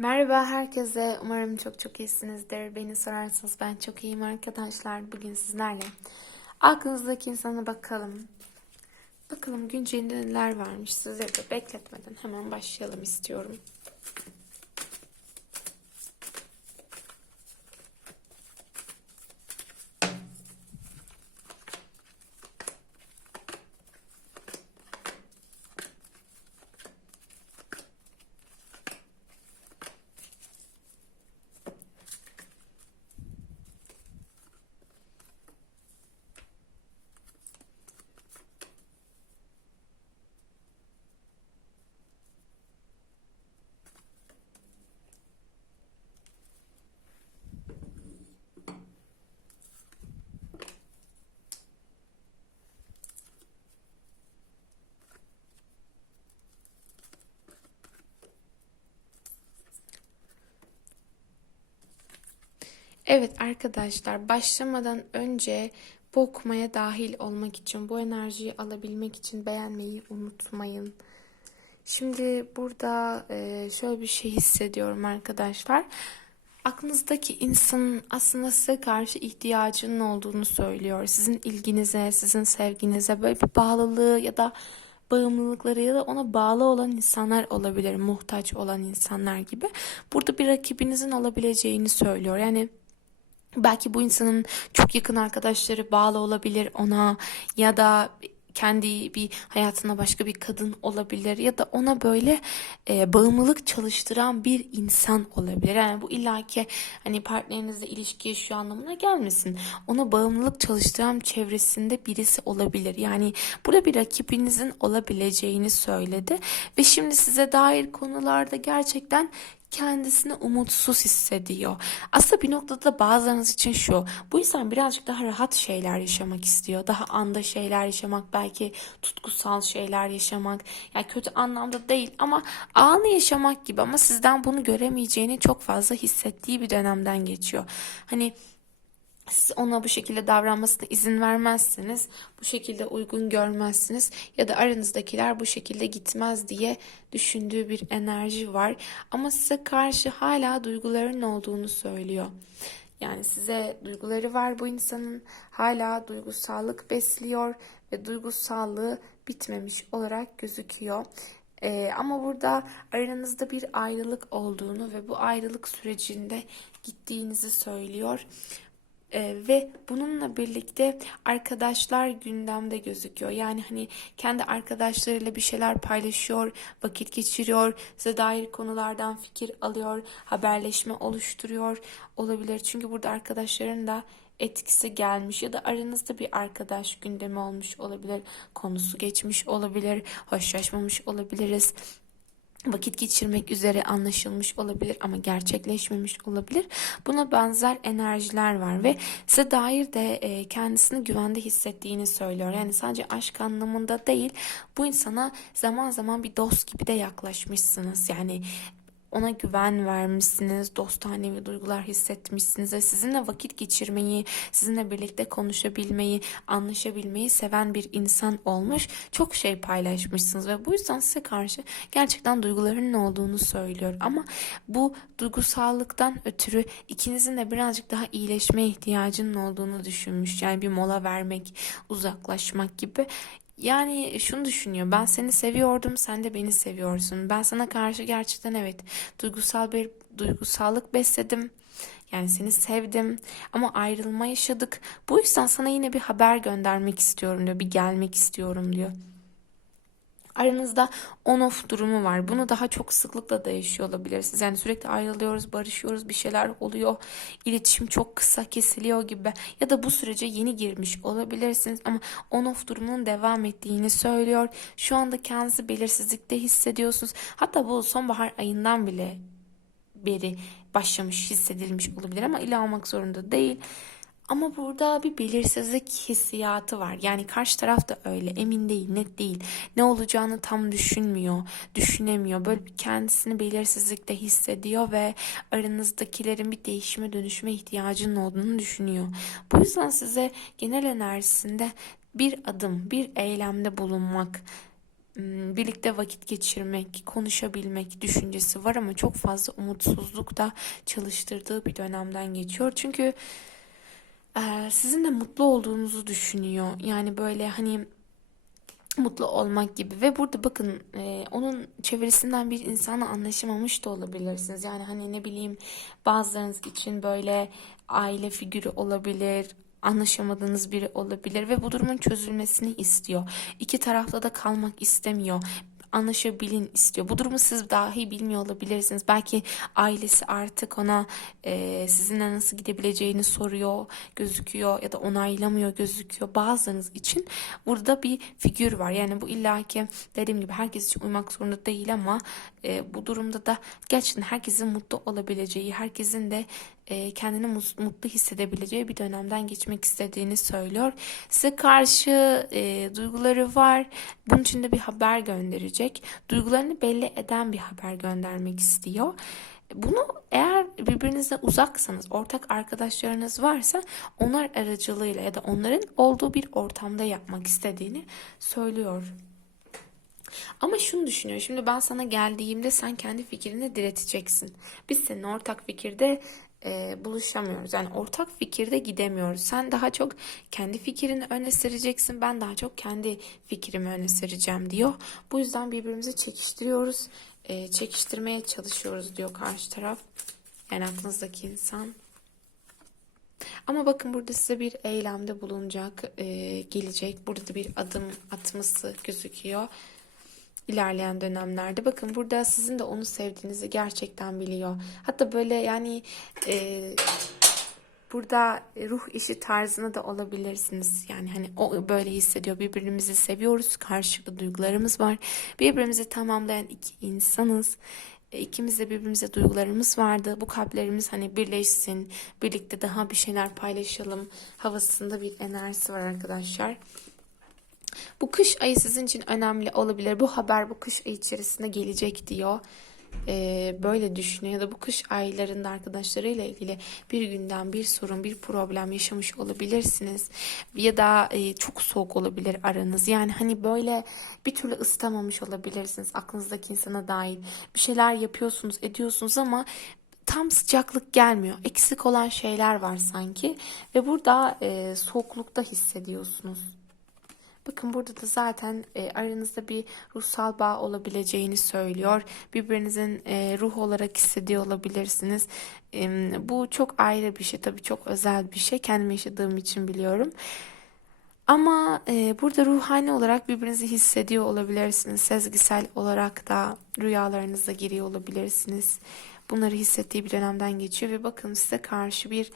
Merhaba herkese. Umarım çok çok iyisinizdir. Beni sorarsanız ben çok iyiyim arkadaşlar. Bugün sizlerle aklınızdaki insana bakalım. Bakalım güncelinde neler varmış. Size de bekletmeden hemen başlayalım istiyorum. Evet arkadaşlar başlamadan önce bu okumaya dahil olmak için, bu enerjiyi alabilmek için beğenmeyi unutmayın. Şimdi burada e, şöyle bir şey hissediyorum arkadaşlar. Aklınızdaki insanın aslında size karşı ihtiyacının olduğunu söylüyor. Sizin ilginize, sizin sevginize böyle bir bağlılığı ya da bağımlılıkları ya da ona bağlı olan insanlar olabilir, muhtaç olan insanlar gibi. Burada bir rakibinizin olabileceğini söylüyor. Yani Belki bu insanın çok yakın arkadaşları bağlı olabilir ona ya da kendi bir hayatına başka bir kadın olabilir ya da ona böyle e, bağımlılık çalıştıran bir insan olabilir. Yani bu illaki hani partnerinizle ilişki yaşıyor anlamına gelmesin. Ona bağımlılık çalıştıran çevresinde birisi olabilir. Yani burada bir rakibinizin olabileceğini söyledi ve şimdi size dair konularda gerçekten kendisini umutsuz hissediyor. Aslında bir noktada bazılarınız için şu. Bu insan birazcık daha rahat şeyler yaşamak istiyor. Daha anda şeyler yaşamak, belki tutkusal şeyler yaşamak. Yani kötü anlamda değil ama anı yaşamak gibi ama sizden bunu göremeyeceğini çok fazla hissettiği bir dönemden geçiyor. Hani siz ona bu şekilde davranmasına izin vermezsiniz, bu şekilde uygun görmezsiniz ya da aranızdakiler bu şekilde gitmez diye düşündüğü bir enerji var. Ama size karşı hala duyguların olduğunu söylüyor. Yani size duyguları var bu insanın hala duygusallık besliyor ve duygusallığı bitmemiş olarak gözüküyor. Ee, ama burada aranızda bir ayrılık olduğunu ve bu ayrılık sürecinde gittiğinizi söylüyor. Ee, ve bununla birlikte arkadaşlar gündemde gözüküyor. Yani hani kendi arkadaşlarıyla bir şeyler paylaşıyor, vakit geçiriyor, size dair konulardan fikir alıyor, haberleşme oluşturuyor olabilir. Çünkü burada arkadaşların da etkisi gelmiş ya da aranızda bir arkadaş gündemi olmuş olabilir, konusu geçmiş olabilir, hoşlaşmamış olabiliriz vakit geçirmek üzere anlaşılmış olabilir ama gerçekleşmemiş olabilir. Buna benzer enerjiler var ve size dair de e, kendisini güvende hissettiğini söylüyor. Yani sadece aşk anlamında değil bu insana zaman zaman bir dost gibi de yaklaşmışsınız. Yani ona güven vermişsiniz, dostanevi duygular hissetmişsiniz ve sizinle vakit geçirmeyi, sizinle birlikte konuşabilmeyi, anlaşabilmeyi seven bir insan olmuş. Çok şey paylaşmışsınız ve bu yüzden size karşı gerçekten duygularının olduğunu söylüyor. Ama bu duygusallıktan ötürü ikinizin de birazcık daha iyileşmeye ihtiyacının olduğunu düşünmüş. Yani bir mola vermek, uzaklaşmak gibi. Yani şunu düşünüyor. Ben seni seviyordum, sen de beni seviyorsun. Ben sana karşı gerçekten evet duygusal bir duygusallık besledim. Yani seni sevdim ama ayrılma yaşadık. Bu yüzden sana yine bir haber göndermek istiyorum diyor. Bir gelmek istiyorum diyor. Aranızda on-off durumu var. Bunu daha çok sıklıkla da yaşıyor olabilirsiniz. Yani sürekli ayrılıyoruz, barışıyoruz, bir şeyler oluyor. İletişim çok kısa kesiliyor gibi. Ya da bu sürece yeni girmiş olabilirsiniz ama on-off durumunun devam ettiğini söylüyor. Şu anda kendinizi belirsizlikte hissediyorsunuz. Hatta bu sonbahar ayından bile beri başlamış hissedilmiş olabilir ama illa olmak zorunda değil. Ama burada bir belirsizlik hissiyatı var. Yani karşı taraf da öyle. Emin değil, net değil. Ne olacağını tam düşünmüyor, düşünemiyor. Böyle bir kendisini belirsizlikte hissediyor ve aranızdakilerin bir değişime dönüşme ihtiyacının olduğunu düşünüyor. Bu yüzden size genel enerjisinde bir adım, bir eylemde bulunmak birlikte vakit geçirmek, konuşabilmek düşüncesi var ama çok fazla umutsuzluk da çalıştırdığı bir dönemden geçiyor. Çünkü e, sizin de mutlu olduğunuzu düşünüyor. Yani böyle hani mutlu olmak gibi ve burada bakın e, onun çevresinden bir insanla anlaşamamış da olabilirsiniz. Yani hani ne bileyim bazılarınız için böyle aile figürü olabilir, anlaşamadığınız biri olabilir ve bu durumun çözülmesini istiyor. İki tarafta da kalmak istemiyor. Anlaşabilin istiyor. Bu durumu siz dahi bilmiyor olabilirsiniz. Belki ailesi artık ona e, sizinle nasıl gidebileceğini soruyor, gözüküyor ya da onaylamıyor gözüküyor. Bazılarınız için burada bir figür var. Yani bu illaki dediğim gibi herkes için uymak zorunda değil ama e, bu durumda da gerçekten herkesin mutlu olabileceği, herkesin de kendini mus- mutlu hissedebileceği bir dönemden geçmek istediğini söylüyor. Size karşı e, duyguları var. Bunun için de bir haber gönderecek. Duygularını belli eden bir haber göndermek istiyor. Bunu eğer birbirinizden uzaksanız, ortak arkadaşlarınız varsa onlar aracılığıyla ya da onların olduğu bir ortamda yapmak istediğini söylüyor. Ama şunu düşünüyorum. Şimdi ben sana geldiğimde sen kendi fikrini direteceksin. Biz senin ortak fikirde e, buluşamıyoruz. Yani ortak fikirde gidemiyoruz. Sen daha çok kendi fikrini öne süreceksin. Ben daha çok kendi fikrimi öne süreceğim diyor. Bu yüzden birbirimizi çekiştiriyoruz. E, çekiştirmeye çalışıyoruz diyor karşı taraf. Yani aklınızdaki insan. Ama bakın burada size bir eylemde bulunacak, e, gelecek. Burada da bir adım atması gözüküyor ilerleyen dönemlerde. Bakın burada sizin de onu sevdiğinizi gerçekten biliyor. Hatta böyle yani e, burada ruh işi tarzına da olabilirsiniz. Yani hani o böyle hissediyor. Birbirimizi seviyoruz. Karşılıklı duygularımız var. Birbirimizi tamamlayan iki insanız. E, İkimiz de birbirimize duygularımız vardı. Bu kalplerimiz hani birleşsin, birlikte daha bir şeyler paylaşalım havasında bir enerjisi var arkadaşlar. Bu kış ayı sizin için önemli olabilir. Bu haber bu kış ayı içerisinde gelecek diyor. Ee, böyle düşünüyor ya da bu kış aylarında arkadaşlarıyla ilgili bir günden bir sorun, bir problem yaşamış olabilirsiniz. Ya da e, çok soğuk olabilir aranız. Yani hani böyle bir türlü ısıtamamış olabilirsiniz aklınızdaki insana dair. Bir şeyler yapıyorsunuz, ediyorsunuz ama tam sıcaklık gelmiyor. Eksik olan şeyler var sanki ve burada e, soğuklukta hissediyorsunuz. Bakın burada da zaten e, aranızda bir ruhsal bağ olabileceğini söylüyor. Birbirinizin e, ruh olarak hissediyor olabilirsiniz. E, bu çok ayrı bir şey tabii çok özel bir şey. Kendim yaşadığım için biliyorum. Ama e, burada ruhani olarak birbirinizi hissediyor olabilirsiniz. Sezgisel olarak da rüyalarınıza giriyor olabilirsiniz. Bunları hissettiği bir dönemden geçiyor ve bakın size karşı bir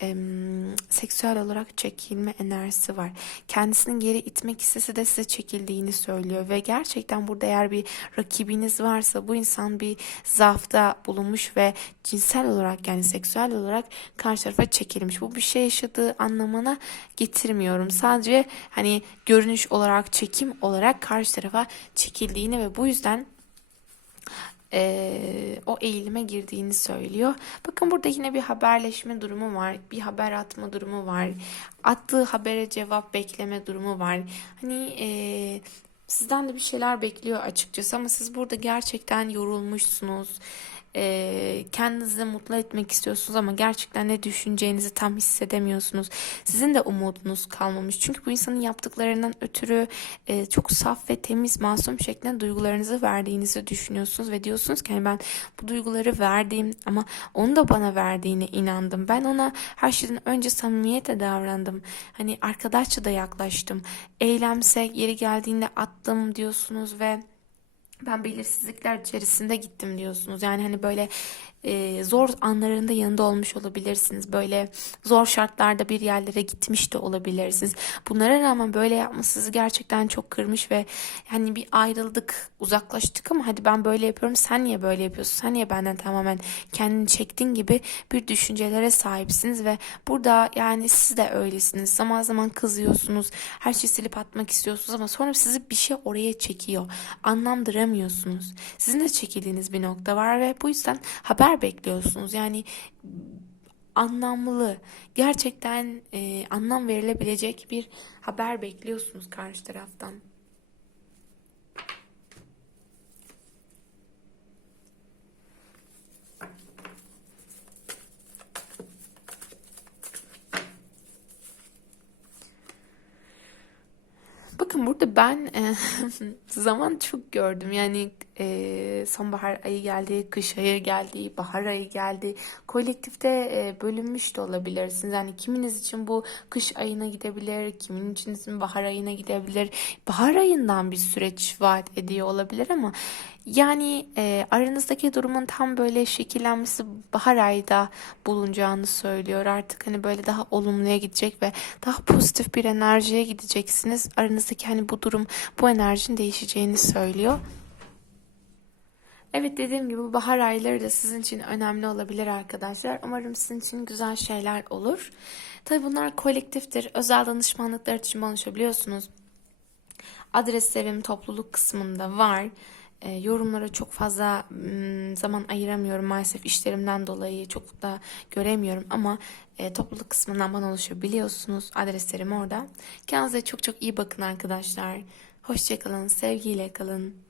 em, seksüel olarak çekilme enerjisi var. Kendisini geri itmek istese de size çekildiğini söylüyor ve gerçekten burada eğer bir rakibiniz varsa bu insan bir zaafta bulunmuş ve cinsel olarak yani seksüel olarak karşı tarafa çekilmiş. Bu bir şey yaşadığı anlamına getirmiyorum. Sadece hani görünüş olarak, çekim olarak karşı tarafa çekildiğini ve bu yüzden e, o eğilime girdiğini söylüyor. Bakın burada yine bir haberleşme durumu var. Bir haber atma durumu var. Attığı habere cevap bekleme durumu var. Hani e, sizden de bir şeyler bekliyor açıkçası ama siz burada gerçekten yorulmuşsunuz. E, kendinizi mutlu etmek istiyorsunuz ama gerçekten ne düşüneceğinizi tam hissedemiyorsunuz. Sizin de umudunuz kalmamış. Çünkü bu insanın yaptıklarından ötürü e, çok saf ve temiz, masum şeklinde duygularınızı verdiğinizi düşünüyorsunuz ve diyorsunuz ki hani ben bu duyguları verdiğim ama onu da bana verdiğine inandım. Ben ona her şeyden önce samimiyetle davrandım. Hani arkadaşça da yaklaştım. Eylemse yeri geldiğinde attım diyorsunuz ve ben belirsizlikler içerisinde gittim diyorsunuz. Yani hani böyle e, zor anlarında yanında olmuş olabilirsiniz. Böyle zor şartlarda bir yerlere gitmiş de olabilirsiniz. Bunlara rağmen böyle yapması sizi gerçekten çok kırmış ve yani bir ayrıldık, uzaklaştık ama hadi ben böyle yapıyorum. Sen niye böyle yapıyorsun? Sen niye benden tamamen kendini çektin gibi bir düşüncelere sahipsiniz ve burada yani siz de öylesiniz. Zaman zaman kızıyorsunuz. Her şeyi silip atmak istiyorsunuz ama sonra sizi bir şey oraya çekiyor. Anlamdıramıyorsunuz. Sizin de çekildiğiniz bir nokta var ve bu yüzden haber neler bekliyorsunuz? Yani anlamlı, gerçekten e, anlam verilebilecek bir haber bekliyorsunuz karşı taraftan. Bakın burada ben e, zaman çok gördüm. Yani e, sonbahar ayı geldi, kış ayı geldi, bahar ayı geldi. Kolektifte e, bölünmüş de olabilirsiniz. Yani kiminiz için bu kış ayına gidebilir, kimin için bahar ayına gidebilir. Bahar ayından bir süreç vaat ediyor olabilir ama yani e, aranızdaki durumun tam böyle şekillenmesi bahar ayda bulunacağını söylüyor. Artık hani böyle daha olumluya gidecek ve daha pozitif bir enerjiye gideceksiniz. Aranızdaki hani bu durum, bu enerjinin değişeceğini söylüyor. Evet dediğim gibi bu bahar ayları da sizin için önemli olabilir arkadaşlar. Umarım sizin için güzel şeyler olur. Tabii bunlar kolektiftir. Özel danışmanlıklar için bana ulaşabiliyorsunuz. Adreslerim topluluk kısmında var. E, yorumlara çok fazla mm, zaman ayıramıyorum maalesef işlerimden dolayı çok da göremiyorum ama e, topluluk kısmından bana ulaşabiliyorsunuz. Adreslerim orada. Kendinize çok çok iyi bakın arkadaşlar. Hoşçakalın, sevgiyle kalın.